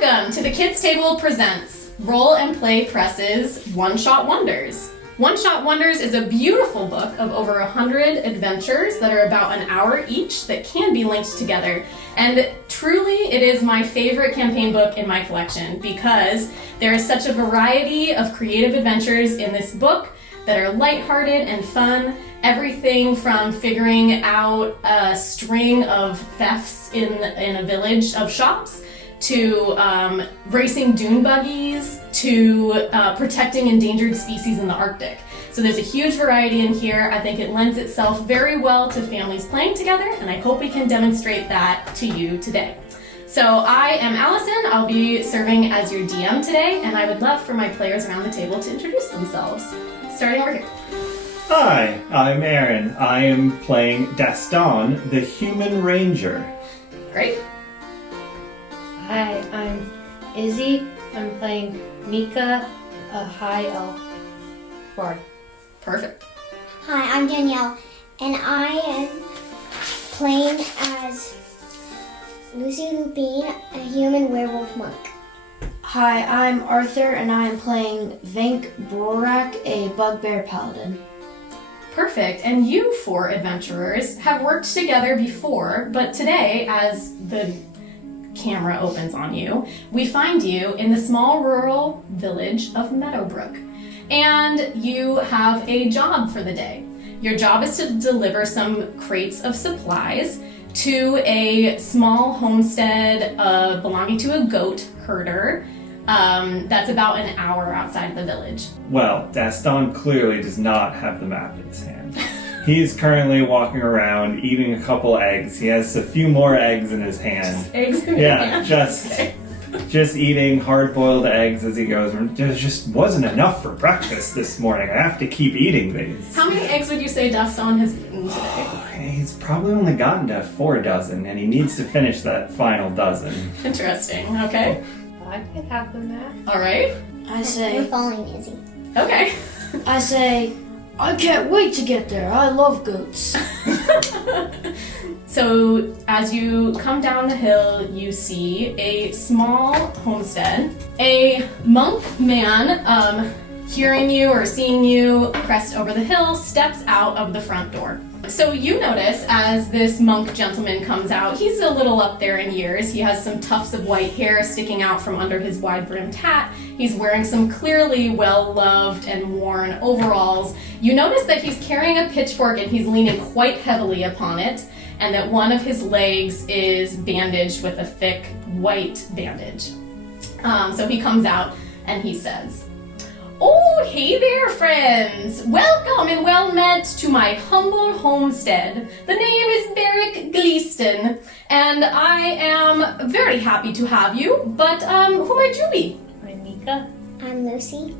Welcome to the Kids Table Presents Roll and Play Press's One-Shot Wonders. One-Shot Wonders is a beautiful book of over 100 adventures that are about an hour each that can be linked together. And truly, it is my favorite campaign book in my collection because there is such a variety of creative adventures in this book that are lighthearted and fun. Everything from figuring out a string of thefts in a village of shops to racing dune buggies to protecting endangered species in the Arctic. So there's a huge variety in here. I think it lends itself very well to families playing together, and I hope we can demonstrate that to you today. So I am Allison. I'll be serving as your DM today, and I would love for my players around the table to introduce themselves. Starting over here. Hi, I'm Aaron. I am playing Daston, the Human Ranger. Great. Hi, I'm Izzy. I'm playing Mika, a high elf bard. Perfect. Hi, I'm Danielle, and I am playing as Lucy Lupine, a human werewolf monk. Hi, I'm Arthur, and I am playing Vank Borak, a bugbear paladin. Perfect. And you four adventurers have worked together before, but today, as the camera opens on you, we find you in the small rural village of Meadowbrook. And you have a job for the day. Your job is to deliver some crates of supplies to a small homestead belonging to a goat herder that's about an hour outside the village. Well, Daston clearly does not have the map in his hand. He is currently walking around eating a couple eggs. He has a few more eggs in his hand. Just eggs in your hand. Just eating hard-boiled eggs as he goes. There just wasn't enough for breakfast this morning. I have to keep eating these. How many eggs would you say Daston has eaten today? He's probably only gotten to 4 dozen, and he needs to finish that final dozen. Interesting. Okay. I could have the map. All right. We're following Izzy. Okay. I say, I can't wait to get there. I love goats. So as you come down the hill, you see a small homestead. A monk man, hearing you or seeing you crest over the hill, steps out of the front door. So you notice as this monk gentleman comes out, he's a little up there in years. He has some tufts of white hair sticking out from under his wide-brimmed hat. He's wearing some clearly well-loved and worn overalls. You notice that he's carrying a pitchfork and he's leaning quite heavily upon it, and that one of his legs is bandaged with a thick white bandage. So he comes out and he says, "Oh, hey there, friends! Welcome and well met to my humble homestead. The name is Barrick Gleaston, and I am very happy to have you, but who might you be?" I'm Mika. I'm Lucy.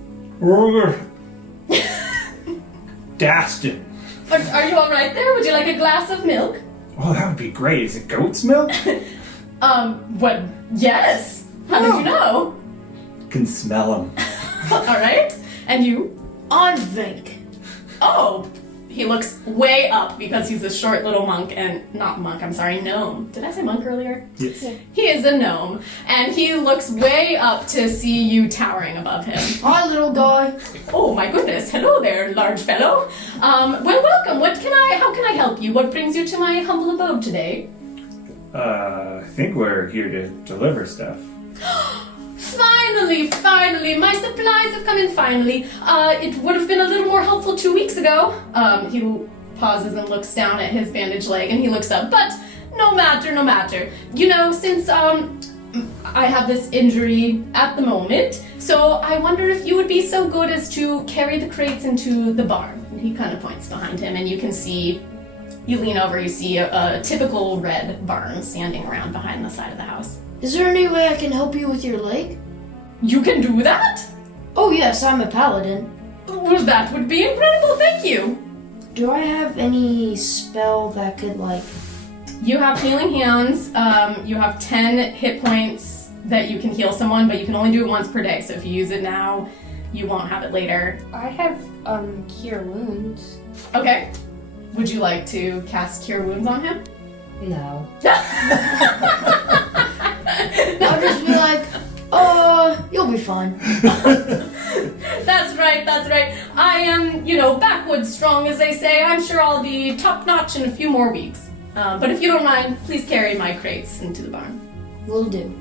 Daston. Are you all right there? Would you like a glass of milk? Oh, that would be great. Is it goat's milk? What? Yes. How did you know? Can smell him. All right. And you? I'm Vank. Oh, he looks way up because he's a short little monk gnome. Did I say monk earlier? Yes. He is a gnome, and he looks way up to see you towering above him. Hi, little guy. Oh my goodness, hello there, large fellow. Well, welcome. How can I help you? What brings you to my humble abode today? I think we're here to deliver stuff. Finally, my supplies have come in finally. It would have been a little more helpful 2 weeks ago. He pauses and looks down at his bandaged leg and he looks up, but no matter. You know, since I have this injury at the moment, so I wonder if you would be so good as to carry the crates into the barn. And he kind of points behind him and you can see, you lean over, you see a typical red barn standing around behind the side of the house. Is there any way I can help you with your leg? You can do that? Oh yes, I'm a paladin. Well, that would be incredible, thank you. Do I have any spell that could, You have healing hands. You have 10 hit points that you can heal someone, but you can only do it once per day. So if you use it now, you won't have it later. I have cure wounds. Okay. Would you like to cast Cure Wounds on him? No. I'll just be like, You'll be fine. That's right, that's right. I am, backwoods strong, as they say. I'm sure I'll be top-notch in a few more weeks. But if you don't mind, please carry my crates into the barn. Will do.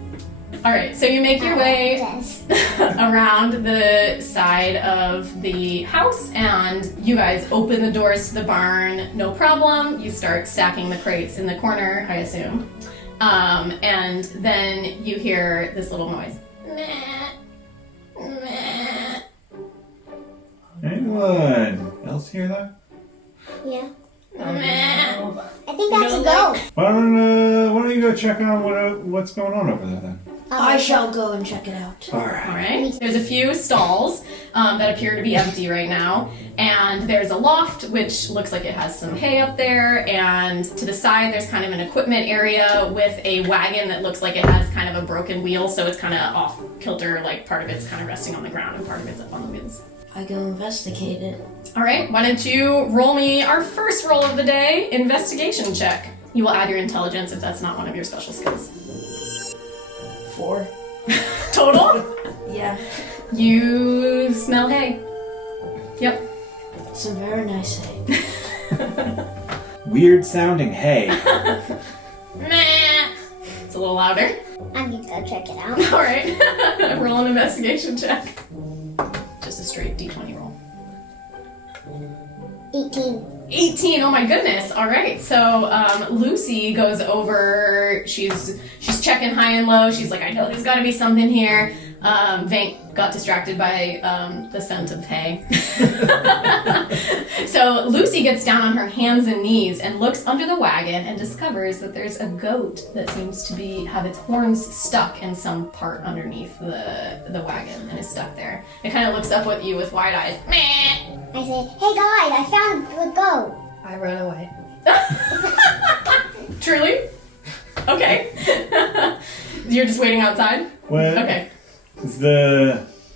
Alright, so you make your way Yes. around the side of the house, and you guys open the doors to the barn, no problem. You start stacking the crates in the corner, I assume. And then you hear this little noise. Meh, meh. Anyone else hear that? Yeah. Meh. I think that's a No, goat. Why don't you go check out what's going on over there then? I shall go and check it out. Alright. Alright, there's a few stalls that appear to be empty right now, and there's a loft which looks like it has some hay up there, and to the side there's kind of an equipment area with a wagon that looks like it has kind of a broken wheel, so it's kind of off kilter, like part of it's kind of resting on the ground and part of it's up on the wheels. I go investigate it. Alright, why don't you roll me our first roll of the day, investigation check. You will add your intelligence if that's not one of your special skills. 4. Total? Yeah. You smell hay. Yep. Some very nice hay. Weird sounding hay. Meh. It's a little louder. I'm gonna go check it out. Alright. Roll an investigation check. Just a straight d20 roll. 18. 18, oh my goodness. Alright, so Lucy goes over, she's checking high and low, she's like, I know there's gotta be something here. Vank got distracted by the scent of hay. So Lucy gets down on her hands and knees and looks under the wagon and discovers that there's a goat that seems to have its horns stuck in some part underneath the wagon and is stuck there. It kind of looks up at you with wide eyes. Meh. I say, hey guys, I found the goat. I run away. Truly? Okay. You're just waiting outside? What? Okay.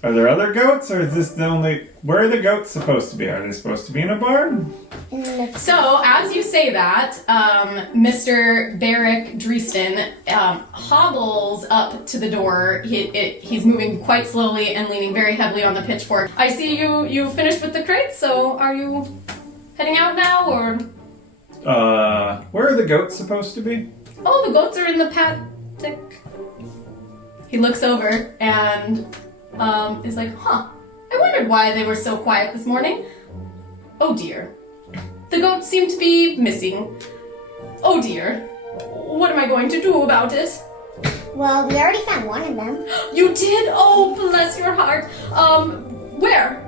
Are there other goats, or is this the only... Where are the goats supposed to be? Are they supposed to be in a barn? So, as you say that, Mr. Barrick Dreeston hobbles up to the door. He's moving quite slowly and leaning very heavily on the pitchfork. I see you finished with the crates, so are you heading out now, or...? Where are the goats supposed to be? Oh, the goats are in the paddock. He looks over and is like, huh, I wondered why they were so quiet this morning. Oh dear. The goats seem to be missing. Oh dear. What am I going to do about it? Well, we already found one of them. You did? Oh, bless your heart. Where?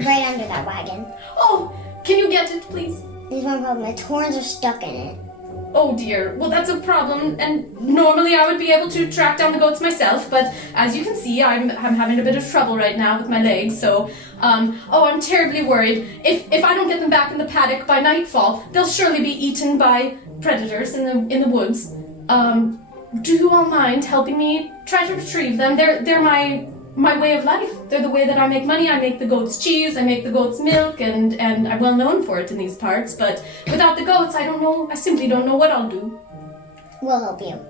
Right under that wagon. Oh, can you get it, please? There's one problem. Its horns are stuck in it. Oh dear, well that's a problem, and normally I would be able to track down the goats myself, but as you can see, I'm having a bit of trouble right now with my legs, so, I'm terribly worried. If I don't get them back in the paddock by nightfall, they'll surely be eaten by predators in the woods. Do you all mind helping me try to retrieve them? They're my way of life. They're the way that I make money. I make the goat's cheese, I make the goat's milk, and I'm well known for it in these parts, but without the goats, I simply don't know what I'll do. We'll help you.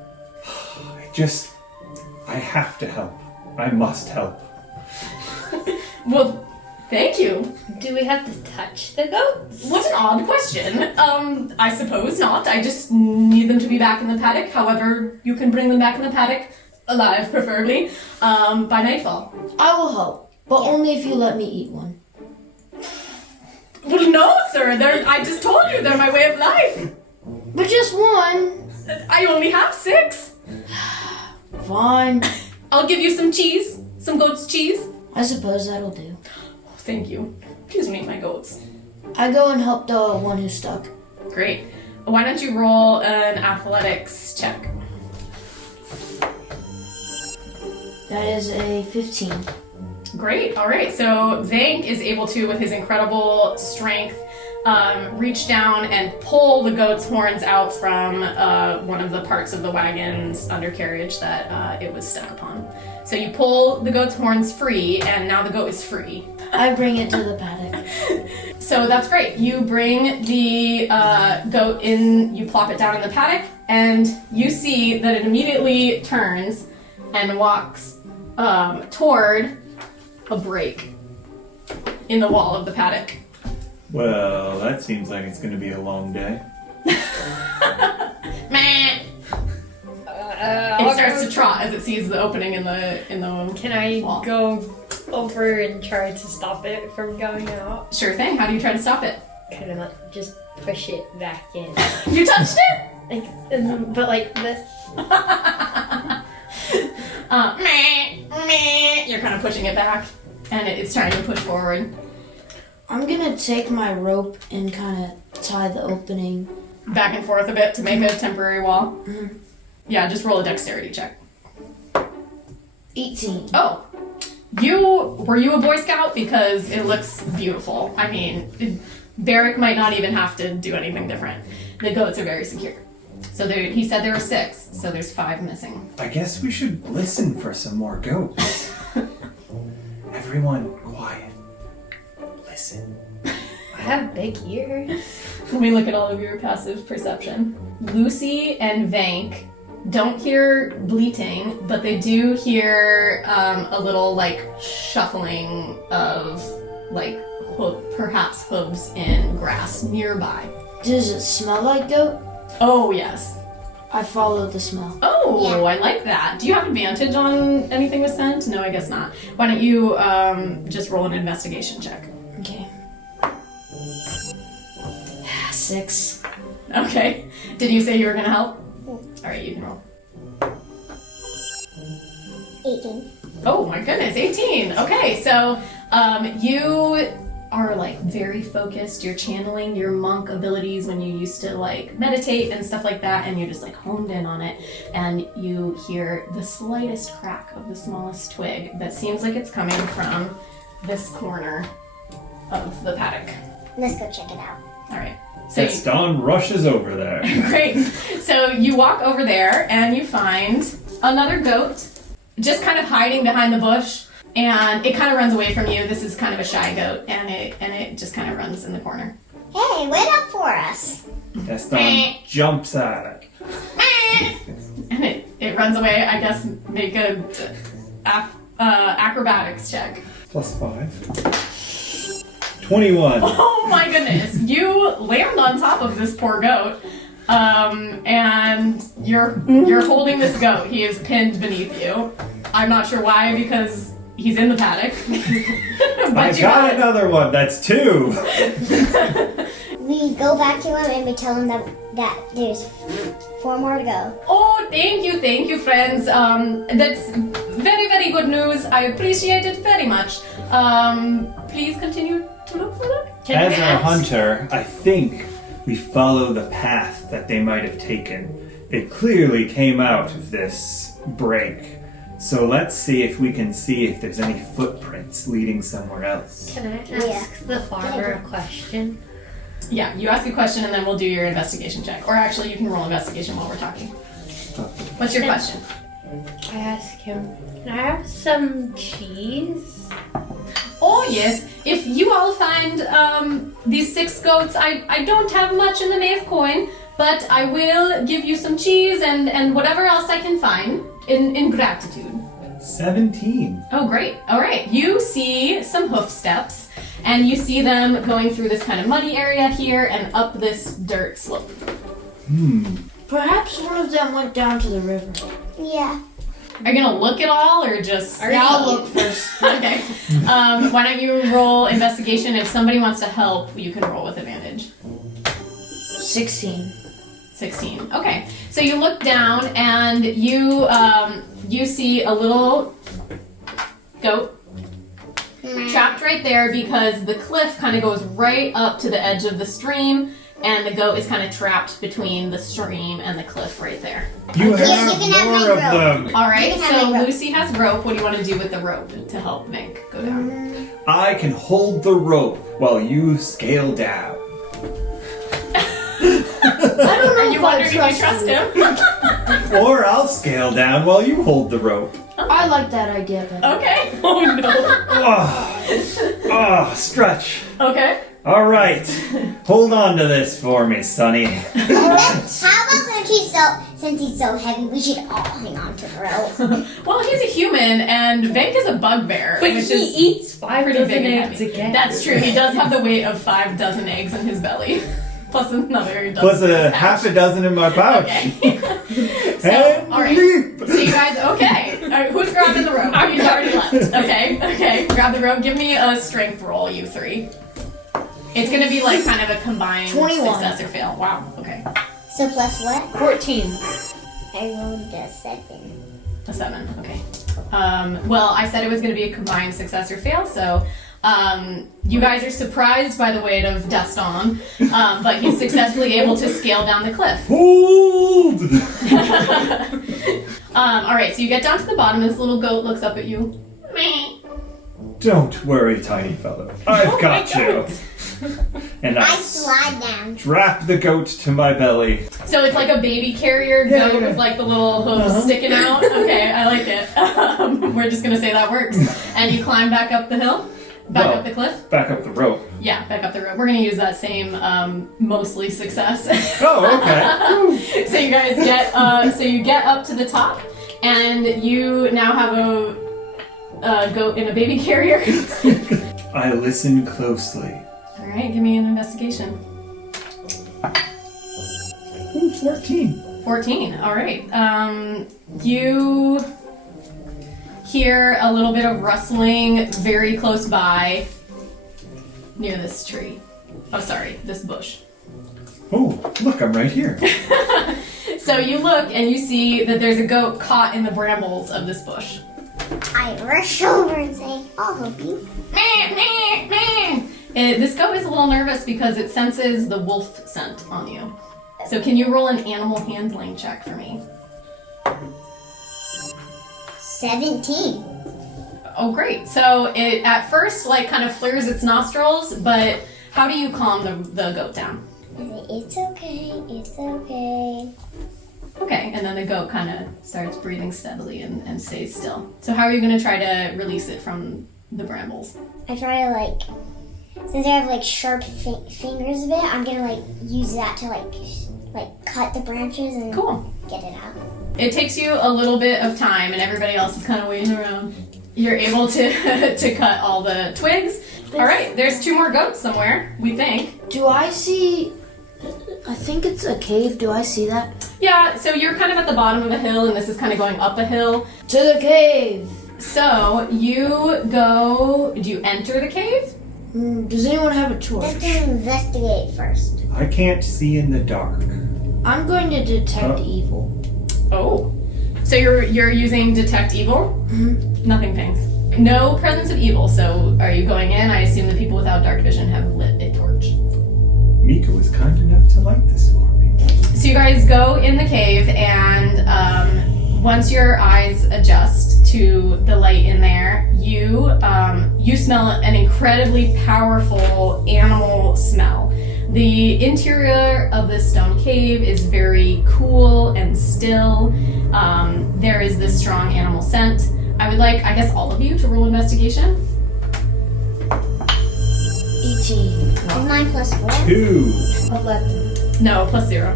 I have to help. I must help. Well, thank you. Do we have to touch the goats? What an odd question. I suppose not. I just need them to be back in the paddock. However, you can bring them back in the paddock, alive preferably, by nightfall. I will help, but only if you let me eat one. Well, no, sir. I just told you they're my way of life. But just one. I only have 6. Fine. I'll give you some cheese, some goat's cheese. I suppose that'll do. Thank you. Please don't eat my goats. I go and help the one who's stuck. Great. Why don't you roll an athletics check? That is a 15. Great. All right. So Vank is able to, with his incredible strength, reach down and pull the goat's horns out from one of the parts of the wagon's undercarriage that it was stuck upon. So you pull the goat's horns free, and now the goat is free. I bring it to the paddock. So that's great. You bring the goat in, you plop it down in the paddock, and you see that it immediately turns and walks toward a break in the wall of the paddock. Well, that seems like it's going to be a long day. Meh. It starts to trot as it sees the opening in the Can I wall. go over and try to stop it from going out? Sure thing. How do you try to stop it? Kind of like just push it back in. You touched it? Like, but like this. You're kind of pushing it back, and it's trying to push forward. I'm gonna take my rope and kind of tie the opening. Back and forth a bit to make a temporary wall. Mhm. Yeah, just roll a dexterity check. 18. Oh, were you a Boy Scout? Because it looks beautiful. I mean, Barrick might not even have to do anything different. The goats are very secure. So he said there were 6, so there's 5 missing. I guess we should listen for some more goats. Everyone, quiet. Listen. I have big ears. Let me look at all of your passive perception. Lucy and Vank don't hear bleating, but they do hear a little like shuffling of like perhaps hooves in grass nearby. Does it smell like goat? Oh yes. I follow the smell. Oh, Yeah. I like that. Do you have advantage on anything with scent? No, I guess not. Why don't you just roll an investigation check? Okay. 6. Okay. Did you say you were gonna help? All right, you can roll. 18. Oh my goodness, 18. Okay, so you are like very focused. You're channeling your monk abilities when you used to like meditate and stuff like that, and you're just like honed in on it. And you hear the slightest crack of the smallest twig that seems like it's coming from this corner of the paddock. Let's go check it out. All right. So you, Gaston rushes over there. great. So you walk over there and you find another goat just kind of hiding behind the bush, and it kind of runs away from you. This is kind of a shy goat, and it just kind of runs in the corner. Hey, wait up for us. Gaston jumps at it. And it runs away. I guess make a acrobatics check. +5. 21. Oh my goodness! You land on top of this poor goat, and you're holding this goat. He is pinned beneath you. I'm not sure why, because he's in the paddock. But I got another one. That's 2. We go back to him and we tell him that there's 4 more to go. Oh, thank you, friends. That's very, very good news. I appreciate it very much. Please continue to look for them. Can As I a ask- hunter, I think we follow the path that they might have taken. They clearly came out of this break. So let's see if we can see if there's any footprints leading somewhere else. Can I ask the farmer a question? Yeah, you ask a question and then we'll do your investigation check. Or actually, you can roll investigation while we're talking. What's your question? I ask him, can I have some cheese? Oh yes, if you all find these 6 goats, I don't have much in the way of coin, but I will give you some cheese and whatever else I can find in gratitude. 17. Oh great, all right. You see some hoof steps, and you see them going through this kind of muddy area here and up this dirt slope. Perhaps one of them went down to the river. Yeah. Are you gonna look at all or just... Yeah, I'll look first. Okay. Why don't you roll investigation? If somebody wants to help, you can roll with advantage. 16. 16. Okay. So you look down and you see a little goat trapped right there because the cliff kind of goes right up to the edge of the stream, and the goat is kind of trapped between the stream and the cliff right there. You you have can have more my of rope. them. All right. You can have So my rope. Lucy has rope. What do you want to do with the rope to help Mink go down? I can hold the rope while you scale down. I don't know Are you if wondering I if you trust him? Or I'll scale down while you hold the rope. I like that idea better. Okay. Oh no. Stretch. Okay. All right. Hold on to this for me, Sonny. How about I since he's so heavy, we should all hang on to the rope. Well, he's a human, and Vank is a bugbear, But which he is eats 5 pretty dozen big and eggs heavy. again. That's true. He does have the weight of 5 dozen eggs in his belly, plus another dozen. Plus in his a pouch. half a dozen in my pouch. Okay. So, And all right. leap. So you guys, okay. All right, who's grabbing the rope? He's already left. Okay. Grab the rope. Give me a strength roll, you 3. It's gonna be like kind of a combined 21. success or fail. Wow. Okay. So plus what? 14. I rolled a 7. A 7. Okay. Well, I said it was gonna be a combined success or fail, so. You guys are surprised by the weight of Deston, but he's successfully able to scale down the cliff. Hold! Alright, so you get down to the bottom, and this little goat looks up at you. Meh. Don't worry, tiny fellow. I've got you. And I I slide down. strap the goat to my belly. So it's like a baby carrier goat with like the little hooves sticking out. Okay, I like it. We're just gonna say that works. And you climb back up the hill? Back up the cliff? Back up the rope. Yeah, back up the rope. We're gonna use that same mostly success. Oh, okay. So you guys get up to the top, and you now have a goat in a baby carrier. I listen closely. All right, give me an investigation. Ooh, 14. 14. All right. You hear a little bit of rustling very close by near this tree. Oh, sorry, this bush. Oh, look, I'm right here. So you look and you see that there's a goat caught in the brambles of this bush. I rush over and say, I'll help you. This goat is a little nervous because it senses the wolf scent on you. So can you roll an animal handling check for me? 17. Oh, great. So it at first like kind of flares its nostrils, but how do you calm the goat down? I say, it's okay, it's okay. Okay, and then the goat kind of starts breathing steadily and stays still. So how are you going to try to release it from the brambles? I try to since I have sharp fingers a bit, I'm gonna use that to cut the branches and Cool. get it out. It takes you a little bit of time, and everybody else is kind of waiting around. You're able to to cut all the twigs. All right, there's 2 more goats somewhere, we think. Do I see? I think it's a cave. Do I see that? Yeah, so you're kind of at the bottom of a hill, and this is kind of going up a hill. To the cave. So you go. Do you enter the cave? Does anyone have a torch? Let's investigate first. I can't see in the dark. I'm going to detect evil. Oh. So you're using detect evil? Mm-hmm. Nothing pings. No presence of evil. So are you going in? I assume the people without dark vision have lit a torch. Mika was kind enough to light this for me. So you guys go in the cave, and once your eyes adjust to the light in there, you smell an incredibly powerful animal smell. The interior of this stone cave is very cool and still. There is this strong animal scent. I would like, I guess, all of you to roll investigation. 18. Is mine plus 4? 2. 11. No, plus 0.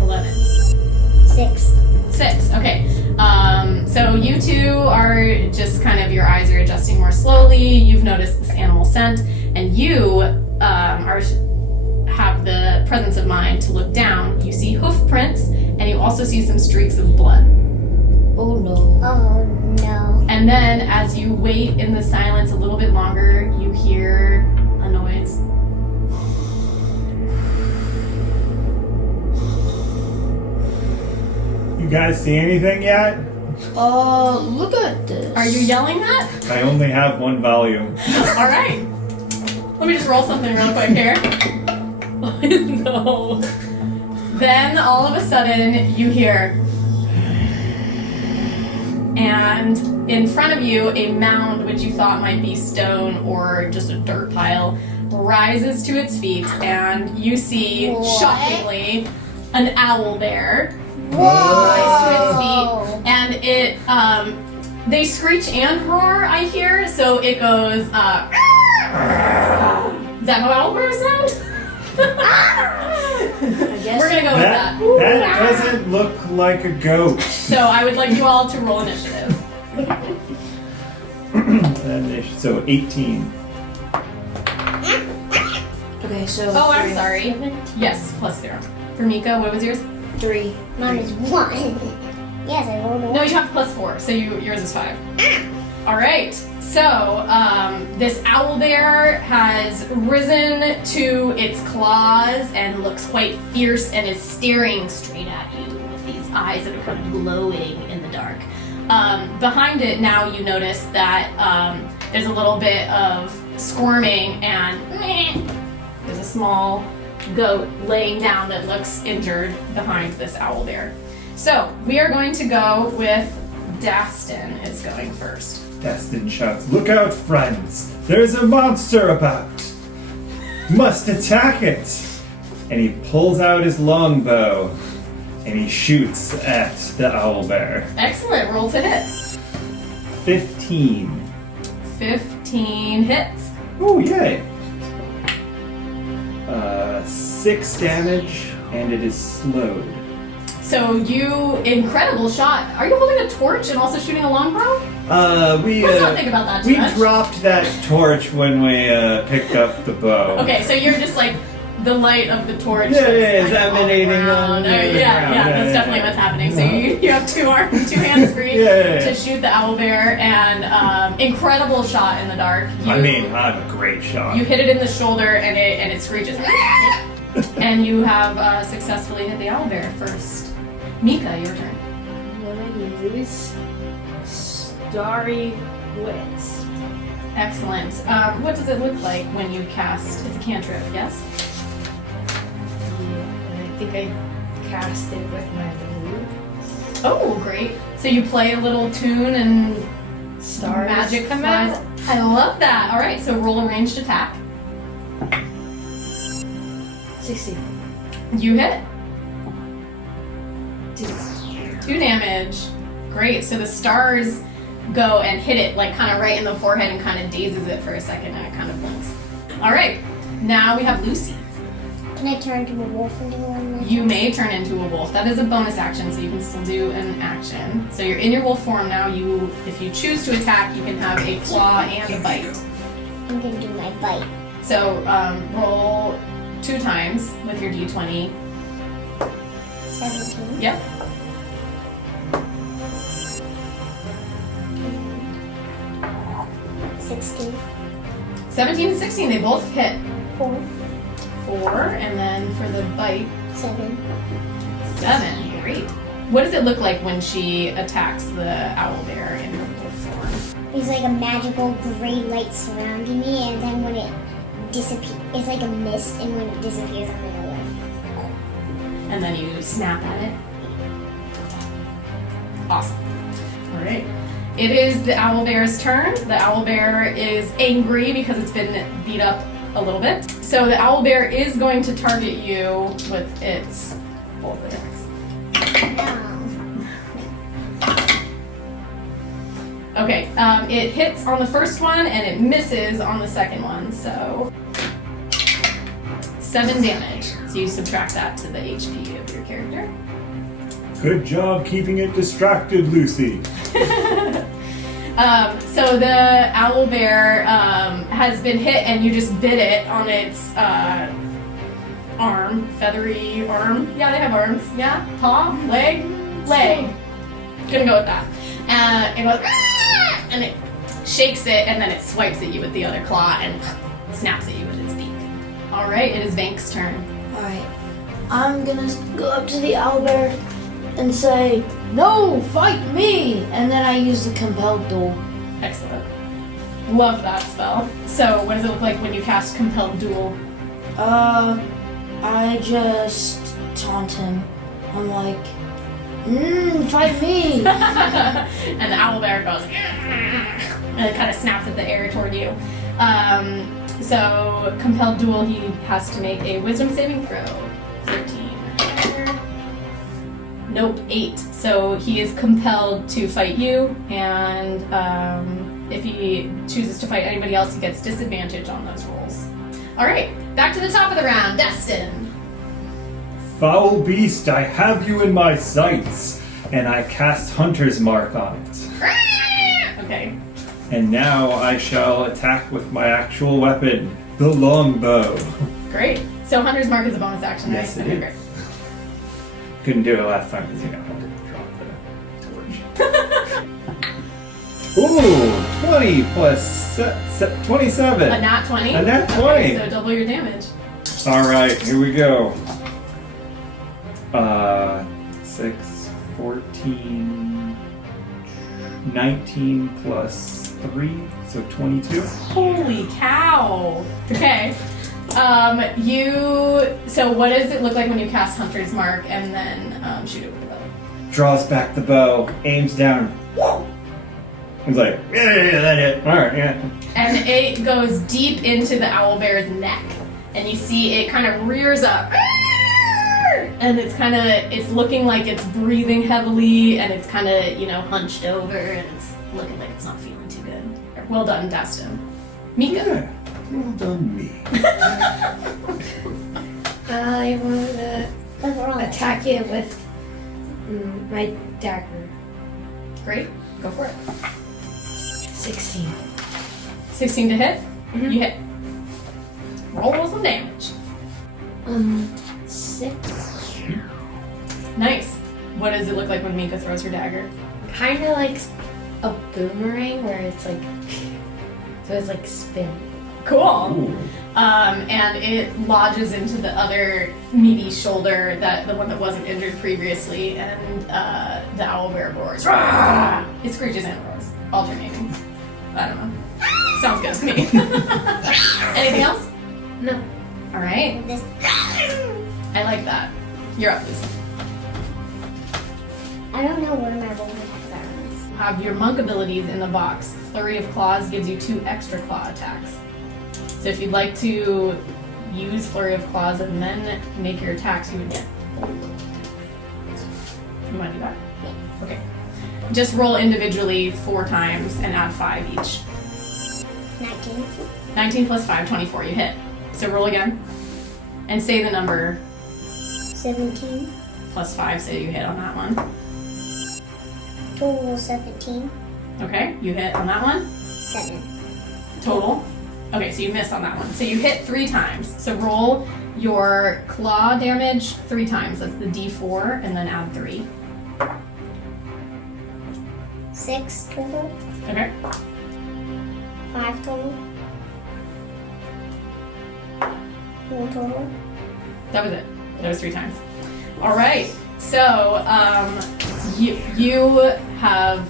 11. 6. 6. Okay. So you 2 are just kind of, your eyes are adjusting more slowly. You've noticed this animal scent, and you have the presence of mind to look down. You see hoof prints, and you also see some streaks of blood. Oh no. Oh no. And then, as you wait in the silence a little bit longer, you hear a noise. You guys see anything yet? Look at this. Are you yelling that? I only have 1 volume. All right. Let me just roll something real quick here. No. Then all of a sudden you hear, and in front of you a mound which you thought might be stone or just a dirt pile rises to its feet, and you see, shockingly, an owlbear rise to its feet, and it they screech and roar, I hear, so it goes is that how owlbears sound? I guess gonna go with that. That doesn't look like a goat. So I would like you all to roll initiative. So 18. Okay, so. Oh, I'm 3. sorry. Yes, +0. For Mika, what was yours? 3. Mine is 1. Yes, I rolled a 1. No, you have +4, so yours is 5. All right. So this owlbear has risen to its claws and looks quite fierce and is staring straight at you with these eyes that are kind of glowing in the dark. Behind it now, you notice that there's a little bit of squirming and there's a small goat laying down that looks injured behind this owlbear. So we are going to go with Dastin is going first. Destin shouts, "Look out, friends! There's a monster about! Must attack it!" And he pulls out his longbow and he shoots at the owlbear. Excellent. Roll to hit. 15. 15 hits. Oh, yay! 6 damage, and it is slowed. So you, incredible shot. Are you holding a torch and also shooting a longbow? Let's not think about that too we much. dropped that torch when we picked up the bow. Okay, so you're just like the light of the torch. Yeah, that's it's kind of all emanating around. on the Yeah, ground. that's definitely what's happening. So you have 2 arms, 2 hands free Yeah. to shoot the owlbear, and incredible shot in the dark. I mean, I'm a great shot. You hit it in the shoulder and it screeches. And you have successfully hit the owlbear first. Mika, your turn. I'm gonna use Starry Wits. Excellent. What does it look like when you cast? It's a cantrip, yes? Yeah, I think I cast it with my lute. Oh, great. So you play a little tune and Stars magic come flies. out. I love that. All right, so roll a ranged attack. 60. You hit. 2. 2 damage. Great. So the stars go and hit it like kind of right in the forehead and kind of dazes it for a second and it kind of blinks. All right. Now we have Lucy. Can I turn into a wolf and do one? You may turn into a wolf. That is a bonus action, so you can still do an action. So you're in your wolf form now. If you choose to attack, you can have a claw and a bite. I'm gonna do my bite. So roll 2 times with your d20. 17. Yep. 16. 17 and 16, they both hit. 4. 4, and then for the bite, 7. 7. Great. What does it look like when she attacks the owlbear in her wolf form? There's like a magical gray light surrounding me, and then when it disappears, it's like a mist, and when it disappears, I'm gonna like. And then you snap at it. Awesome. All right. It is the owlbear's turn. The owlbear is angry because it's been beat up a little bit. So the owlbear is going to target you with its bolt attacks. No. Okay, it hits on the first one and it misses on the second one, so 7 damage. So you subtract that to the HP of your character. Good job keeping it distracted, Lucy. So the owlbear has been hit and you just bit it on its arm, feathery arm. Yeah, they have arms. Yeah, paw, leg. Gonna go with that. It goes, "Ah!" and it shakes it and then it swipes at you with the other claw and snaps at you with its beak. All right, it is Vank's turn. Alright. I'm gonna go up to the owlbear and say, "No, fight me!" And then I use the compelled duel. Excellent. Love that spell. So, what does it look like when you cast Compelled Duel? I just taunt him. I'm like, fight me! And the owlbear goes, and it kind of snaps at the air toward you. So, Compelled Duel, he has to make a Wisdom saving throw. 13. Nope, 8. So he is compelled to fight you, and if he chooses to fight anybody else, he gets disadvantage on those rolls. All right, back to the top of the round. Destin. Foul beast, I have you in my sights. And I cast Hunter's Mark on it. Okay. And now I shall attack with my actual weapon, the longbow. Great. So Hunter's Mark is a bonus action, Yes, right? it Okay, is. Couldn't do it last time because Hunter dropped the torch. Ooh, 20 plus 27. great. A nat 20? A nat 20. Okay, so double your damage. Alright, here we go. 6, 14, 19 plus 3, so 22. Holy cow! Okay. So what does it look like when you cast Hunter's Mark and then shoot it with the bow? Draws back the bow, aims down. He's like, yeah, that it. Alright, yeah. And it goes deep into the owlbear's neck. And you see it kind of rears up. And it's looking like it's breathing heavily, and it's kind of, hunched over, and it's looking like it's not feeling too good. Well done, Daston. Mika. Yeah, well done, me. I want to Overall. attack it with my dagger. Great. Go for it. 16. 16 to hit. You hit. Roll some damage. 6. Nice. What does it look like when Mika throws her dagger? Kind of like a boomerang where it's like, so it's like spin. Cool. Ooh. And it lodges into the other meaty shoulder, the one that wasn't injured previously, and the owlbear roars. Rah! It screeches and roars, alternating. I don't know. Sounds good to me. Anything else? No. All right. This. I like that. You're up, Lisa. I don't know where my rolling attacks are on this. Have your monk abilities in the box. Flurry of Claws gives you 2 extra claw attacks. So if you'd like to use Flurry of Claws and then make your attacks, you would get. You want to do that? Okay. Just roll individually 4 times and add 5 each. 19. 19 plus 5, 24. You hit. So roll again. And say the number 17. plus 5, so you hit on that one. Total 17. Okay, you hit on that one. 7. Total. Okay, so you missed on that one. So you hit 3 times. So roll your claw damage 3 times. That's the D4, and then add 3. 6 total. Okay. 5 total. 4 total. That was it. That was 3 times. All right. So you have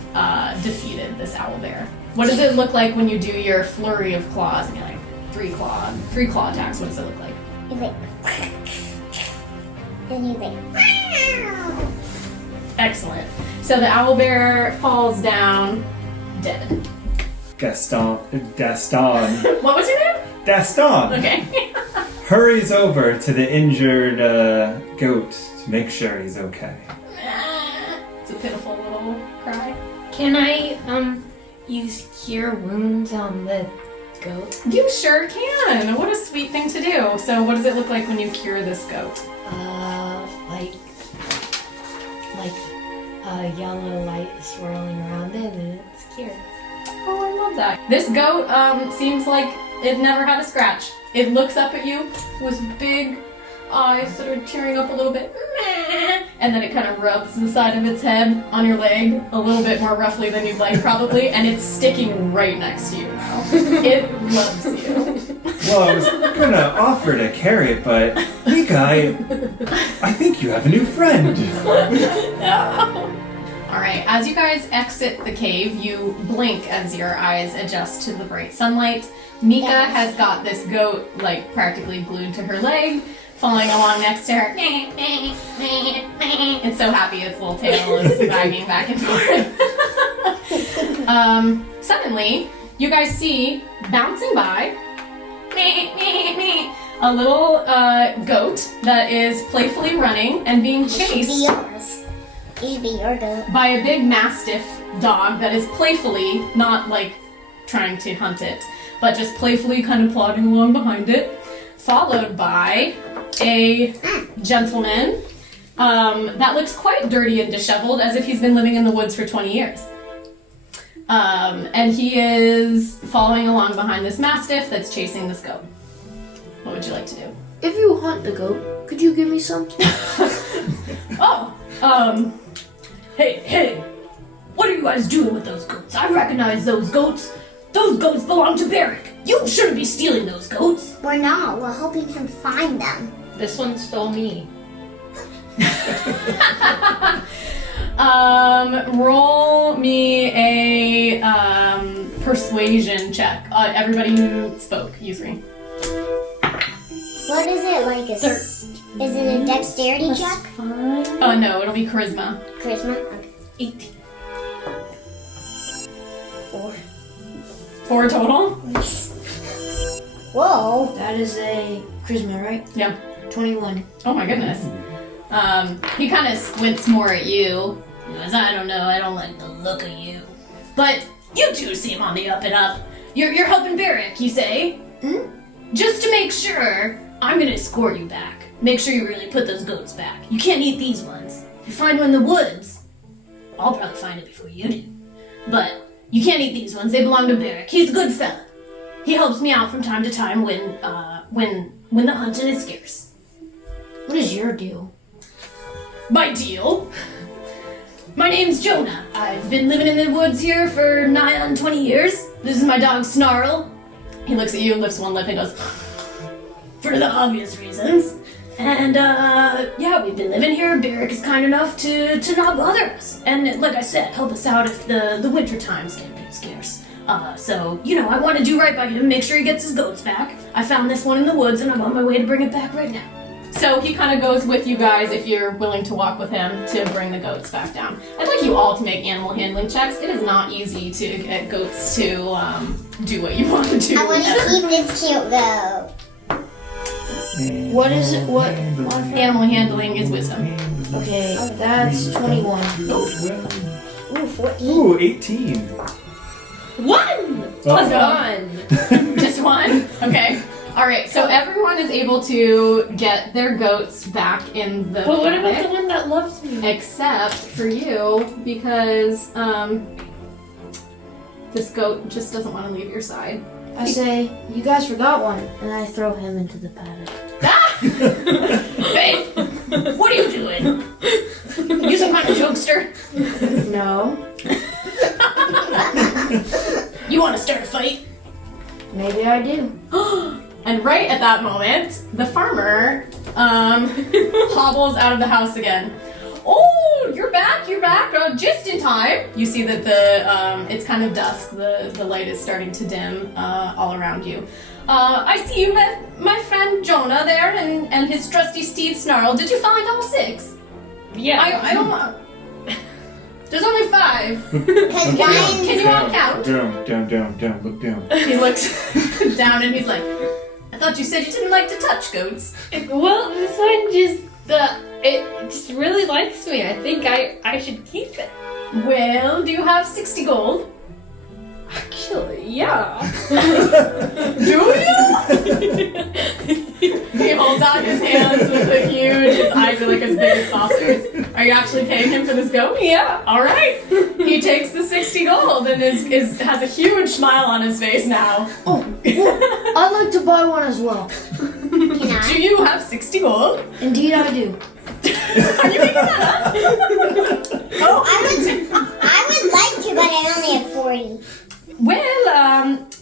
defeated this owlbear. What does it look like when you do your flurry of claws and you're like 3 claw attacks? What does it look like? He's like. And he's like. Excellent. So the owlbear falls down dead. Gaston. What was your name? Gaston Okay. hurries over to the injured goat to make sure he's okay. It's a pitiful little cry. Can I use cure wounds on the goat? You sure can. What a sweet thing to do. So what does it look like when you cure this goat? Like a yellow light swirling around it, and it's cured. Oh, I love that. This goat seems like it never had a scratch. It looks up at you with big eyes that are tearing up a little bit. And then it kind of rubs the side of its head on your leg a little bit more roughly than you'd like probably, and it's sticking right next to you now. It loves you. Well, I was gonna offer to carry it, but Mika, I think you have a new friend. No. Alright, as you guys exit the cave, you blink as your eyes adjust to the bright sunlight. Mika has got this goat like practically glued to her leg, following along next to her. It's so happy its little tail is wagging back and forth. Suddenly, you guys see, bouncing by, a little goat that is playfully running and being It should be chased yours. It should be your goat. by a big mastiff dog that is playfully, not like trying to hunt it, but just playfully kind of plodding along behind it, followed by a gentleman that looks quite dirty and disheveled, as if he's been living in the woods for 20 years. And he is following along behind this mastiff that's chasing this goat. What would you like to do? If you hunt the goat, could you give me some? Hey, what are you guys doing with those goats? I recognize those goats. Those goats belong to Barrick. You shouldn't be stealing those goats. We're not. We're helping him find them. This one stole me. Roll me a persuasion check. Everybody who spoke, use me. What is it like? Is it a dexterity check? No, it'll be charisma. Charisma? Okay. 18. 4. 4 total? Whoa. That is a charisma, right? Yeah. 21. Oh my goodness. He kind of squints more at you. He goes, I don't know, I don't like the look of you. But you two seem on the up and up. You're helping Barrick, you say? Just to make sure, I'm gonna escort you back. Make sure you really put those goats back. You can't eat these ones. If you find one in the woods, I'll probably find it before you do. But you can't eat these ones, they belong to Barrick. He's a good fella. He helps me out from time to time when the hunting is scarce. What is your deal? My deal? My name's Jonah. I've been living in the woods here for nigh on 20 years. This is my dog Snarl. He looks at you, lifts one lip and goes, for the obvious reasons. And yeah, we've been living here. Barrick is kind enough to not bother us. And like I said, help us out if the winter times get a bit scarce. So, I want to do right by him, make sure he gets his goats back. I found this one in the woods and I'm on my way to bring it back right now. So he kind of goes with you guys if you're willing to walk with him to bring the goats back down. I'd like you all to make animal handling checks. It is not easy to get goats to do what you want to do. I want to keep this cute goat. What is it? What? Animal handling is wisdom. Okay, that's 21. Ooh, 14. Ooh, 18. 1! Let's go. 1. Just one? Okay. Alright, so everyone is able to get their goats back in the But what about paddock, the one that loves me? except for you, because this goat just doesn't want to leave your side. I say, you guys forgot one, and I throw him into the paddock. Hey! What are you doing? You some kind of jokester? No, You want to start a fight? maybe I do. And right at that moment, the farmer hobbles out of the house again. Oh, you're back, just in time. You see that it's kind of dusk, the light is starting to dim all around you. I see you met my friend Jonah there and his trusty steed Snarl. Did you find all 6? Yeah. I don't know. There's only 5. Because Can Ryan, you all count? Down, look down. He looks down and he's like, I thought you said you didn't like to touch goats. Well, this one it just really likes me. I think I should keep it. Well, do you have 60 gold? Actually, yeah. Do you? He holds out his hands with a huge, his eyes are like as big as saucers. Are you actually paying him for this goat? Yeah. Alright. He takes the 60 gold and has a huge smile on his face now. Oh, I'd like to buy one as well. can I? Do you have 60 gold? Indeed, I do. Are you making that up? Oh. I would like to, but I only have 40. Well,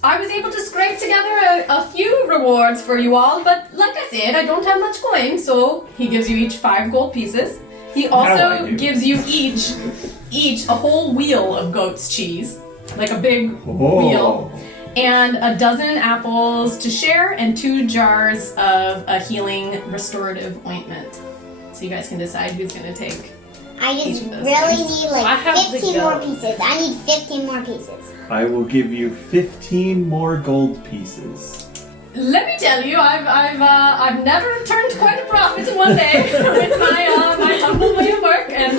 I was able to scrape together a few rewards for you all, but like I said, I don't have much coin, so he gives you each 5 gold pieces. He also gives you each a whole wheel of goat's cheese, like a big wheel, and a dozen apples to share, and 2 jars of a healing restorative ointment. So you guys can decide who's going to take. I just Each of those really things. need I like have the 15 more goat. pieces. I need 15 more pieces. I will give you 15 more gold pieces. Let me tell you, I've never turned quite a profit in one day with my humble way of work, and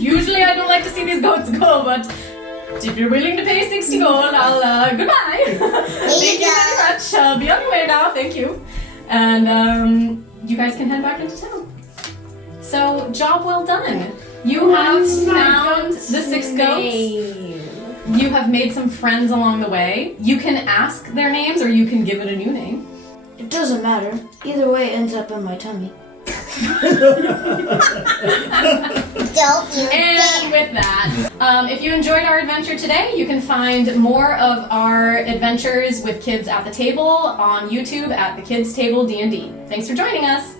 usually I don't like to see these goats go, but if you're willing to pay 60 gold, I'll goodbye. Thank you very much. Be on your way now. Thank you. And you guys can head back into town. So, job well done. You have found the 6 goats. You have made some friends along the way. You can ask their names or you can give it a new name. It doesn't matter. Either way, it ends up in my tummy. Don't you And with that, if you enjoyed our adventure today, you can find more of our adventures with kids at the table on YouTube at the Kids Table D&D. Thanks for joining us.